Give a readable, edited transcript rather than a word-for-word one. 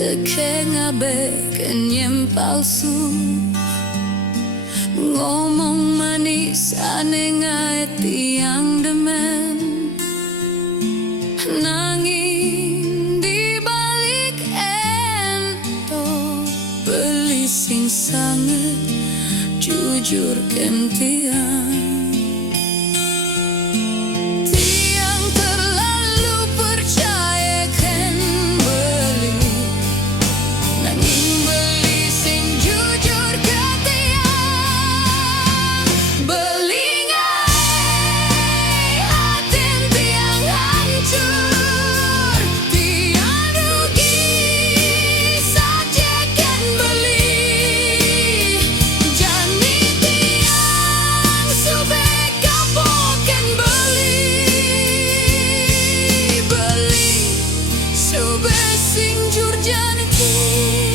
teke ngabeken yang palsu, ngomong manis aneh ngae tiang demen, nanging di balik ento beli sing sangat jujur ken tiang. Tiang terlalu percaya ken beli, nanging beli sing jujur ke tiang. Beli ngai hatin tiang hancur, tiang rugi saja ken beli. Jani tiang subek kapoken beli, beli subek sing jur jani tiang.